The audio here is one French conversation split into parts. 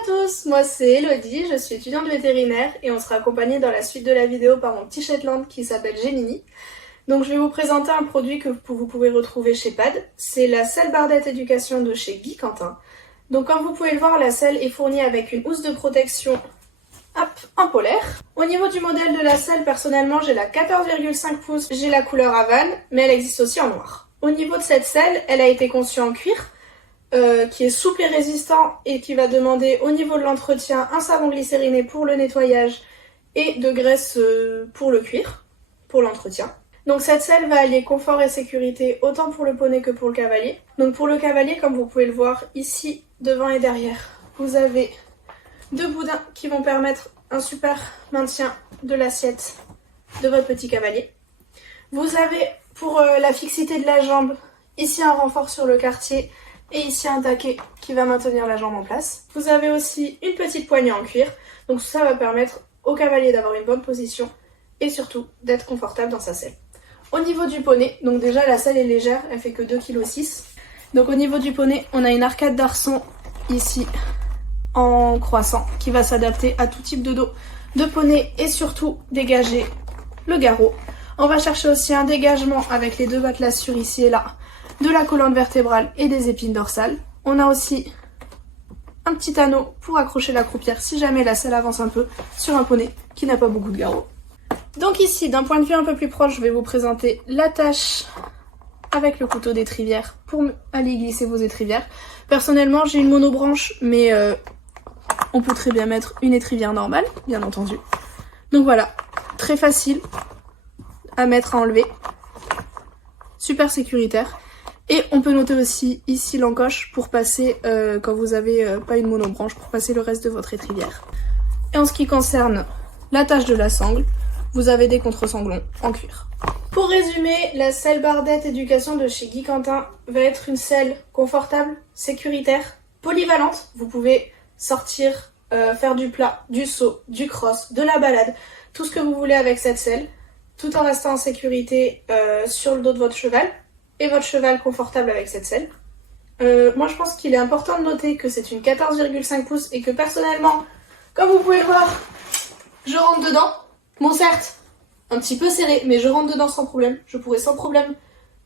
à tous, moi c'est Elodie, je suis étudiante vétérinaire et on sera accompagné dans la suite de la vidéo par mon petit Shetland qui s'appelle Gemini. Donc je vais vous présenter un produit que vous pouvez retrouver chez PAD, c'est la selle Bardette Éducation de chez Guy Quentin. Donc comme vous pouvez le voir, la selle est fournie avec une housse de protection en polaire. Au niveau du modèle de la selle, personnellement j'ai la 14,5 pouces, j'ai la couleur Havane, mais elle existe aussi en noir. Au niveau de cette selle, elle a été conçue en cuir, qui est souple et résistant et qui va demander au niveau de l'entretien un savon glycériné pour le nettoyage et de graisse pour le cuir, pour l'entretien. Donc cette selle va allier confort et sécurité autant pour le poney que pour le cavalier. Donc pour le cavalier, comme vous pouvez le voir ici, devant et derrière, vous avez deux boudins qui vont permettre un super maintien de l'assiette de votre petit cavalier. Vous avez pour la fixité de la jambe, ici un renfort sur le quartier et ici un taquet qui va maintenir la jambe en place. Vous avez aussi une petite poignée en cuir, donc ça va permettre au cavalier d'avoir une bonne position et surtout d'être confortable dans sa selle. Au niveau du poney, donc déjà la selle est légère, elle fait que 2,6 kg. Donc au niveau du poney, on a une arcade d'arçon ici en croissant qui va s'adapter à tout type de dos de poney et surtout dégager le garrot. On va chercher aussi un dégagement avec les deux batelassures ici et là de la colonne vertébrale et des épines dorsales. On a aussi un petit anneau pour accrocher la croupière si jamais la selle avance un peu sur un poney qui n'a pas beaucoup de garrot. Donc ici, d'un point de vue un peu plus proche, je vais vous présenter l'attache avec le couteau d'étrivière pour aller glisser vos étrivières. Personnellement, j'ai une monobranche, mais on peut très bien mettre une étrivière normale, bien entendu. Donc voilà, très facile à mettre, à enlever, super sécuritaire. Et on peut noter aussi ici l'encoche pour passer, quand vous avez pas une monobranche, pour passer le reste de votre étrivière. Et en ce qui concerne l'attache de la sangle, vous avez des contre-sanglons en cuir. Pour résumer, la selle Bardette Éducation de chez Guy Quentin va être une selle confortable, sécuritaire, polyvalente. Vous pouvez sortir, faire du plat, du saut, du cross, de la balade, tout ce que vous voulez avec cette selle, tout en restant en sécurité sur le dos de votre cheval. Et votre cheval confortable avec cette selle. Moi je pense qu'il est important de noter que c'est une 14,5 pouces et que personnellement, comme vous pouvez le voir, je rentre dedans. Bon certes, un petit peu serré, mais je rentre dedans sans problème. Je pourrais sans problème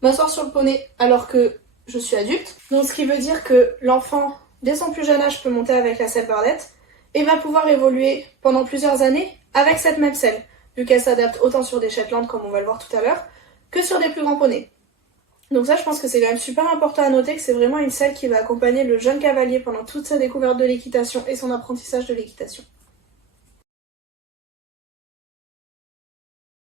m'asseoir sur le poney alors que je suis adulte. Donc ce qui veut dire que l'enfant, dès son plus jeune âge, peut monter avec la selle Bardette et va pouvoir évoluer pendant plusieurs années avec cette même selle, vu qu'elle s'adapte autant sur des Shetland, comme on va le voir tout à l'heure, que sur des plus grands poneys. Donc ça, je pense que c'est quand même super important à noter que c'est vraiment une selle qui va accompagner le jeune cavalier pendant toute sa découverte de l'équitation et son apprentissage de l'équitation.